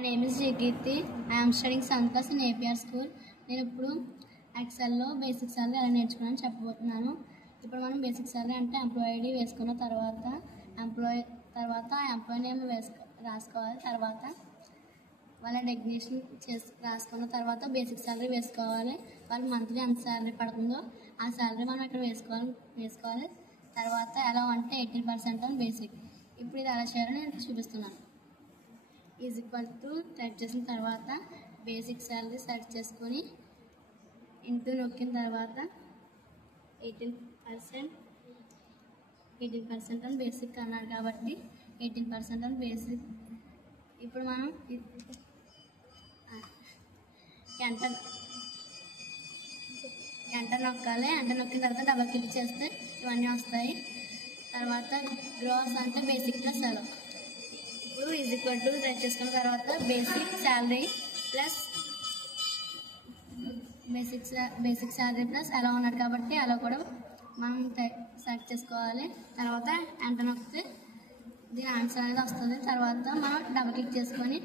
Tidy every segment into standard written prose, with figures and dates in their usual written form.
My name is Jagiti. I am studying 7th class in APR school. నేను ఇప్పుడు ఎక్సెల్లో basic salary ఎలా నేర్చుకున్నాను చెప్పబోతున్నాను. ఇప్పుడు మనం బేసిక్ సాలరీ అంటే ఎంప్లాయీ ఐడి వేసుకున్న తర్వాత ఎంప్లాయీ నేమ్ రాసుకోవాలి. తర్వాత వాళ్ళ డెగ్నేషన్ రాసుకున్న తర్వాత బేసిక్ సాలరీ వేసుకోవాలి. వాళ్ళకి మంత్లీ ఎంత సాలరీ పడుతుందో ఆ సాలరీ మనం ఇక్కడ వేసుకోవాలి. తర్వాత ఎలా అంటే 18% ఆన్ బేసిక్. ఇప్పుడు ఇది ఎలా చేయాలో నేను చూపిస్తున్నాను. ఈజ్ ఈక్వల్ టు టైప్ చేసిన తర్వాత బేసిక్ సాలరీ సెలెక్ట్ చేసుకొని ఇంటూ నొక్కిన తర్వాత 18% అని బేసిక్ అన్నాడు కాబట్టి 18% అని బేసిక్. ఇప్పుడు మనం ఎంటర్ నొక్కాలి. ఎంటర్ నొక్కిన తర్వాత డబల్ క్లిక్ చేస్తే ఇవన్నీ వస్తాయి. తర్వాత గ్రాస్ అంటే బేసిక్ ప్లస్ అలో. ఇప్పుడు ఈజ్ ఈక్వల్ టు టైప్ చేసుకున్న తర్వాత బేసిక్ శాలరీ ప్లస్ అలా ఉన్నాడు కాబట్టి అలా కూడా మనం సెలెక్ట్ చేసుకోవాలి. తర్వాత ఎంటర్ నొక్కితే దీని ఆన్సర్ అనేది వస్తుంది. తర్వాత మనం డబుల్ క్లిక్ చేసుకొని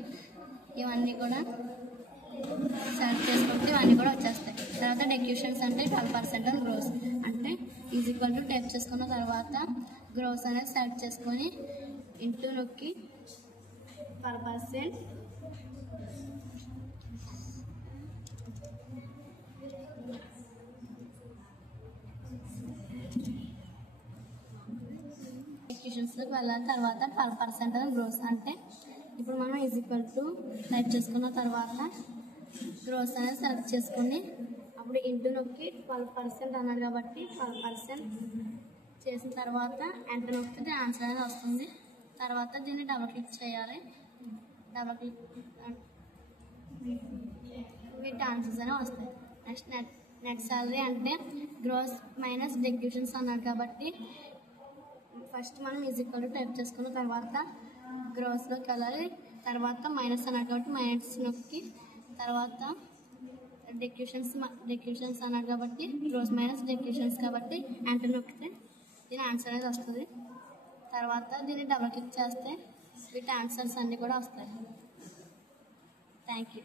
ఇవన్నీ కూడా సెలెక్ట్ చేసుకుంటే ఇవన్నీ కూడా వచ్చేస్తాయి. తర్వాత డెక్యూషన్స్ అంటే 12% ఆన్ గ్రోస్ అంటే ఈజ్ ఈక్వల్ టు టైప్ చేసుకున్న తర్వాత గ్రోస్ అనేది సెలెక్ట్ చేసుకొని ఇంటూ నొక్కి 12% డెక్యూషన్స్లోకి వెళ్ళాలి. తర్వాత 12% ఆన్ గ్రోస్ అంటే ఇప్పుడు మనం ఈజ్ ఈక్వల్ టు టైప్ చేసుకున్న తర్వాత గ్రోస్ అనేది సెలెక్ట్ చేసుకుని అప్పుడు ఇంటూ నొక్కి 12% అన్నాడు కాబట్టి 12% చేసిన తర్వాత ఎంటర్ నొక్కితే ఆన్సర్ అనేది వస్తుంది. తర్వాత దీన్ని డబుల్ క్లిక్ చేయాలి. డబుల్ క్లిక్ వీటి ఆన్సర్స్ అనేవి వస్తాయి. నెట్ సాలరీ అంటే గ్రోస్ మైనస్ డెక్యూషన్స్ అన్నాడు కాబట్టి ఫస్ట్ మనం ఈజ్ ఈక్వల్ టు టైప్ చేసుకున్న తర్వాత గ్రోస్లోకి వెళ్ళాలి. తర్వాత మైనస్ అన్నాడు కాబట్టి మైనస్ నొక్కి తర్వాత డెక్యూషన్స్ అన్నాడు కాబట్టి గ్రోస్ మైనస్ డెక్యూషన్స్ కాబట్టి ఎంటర్ నొక్కితే దీని ఆన్సర్ అనేది వస్తుంది. తర్వాత దీన్ని డబుల్ క్లిక్ చేస్తే వీటి ఆన్సర్స్ అన్నీ కూడా వస్తాయి. Thank you.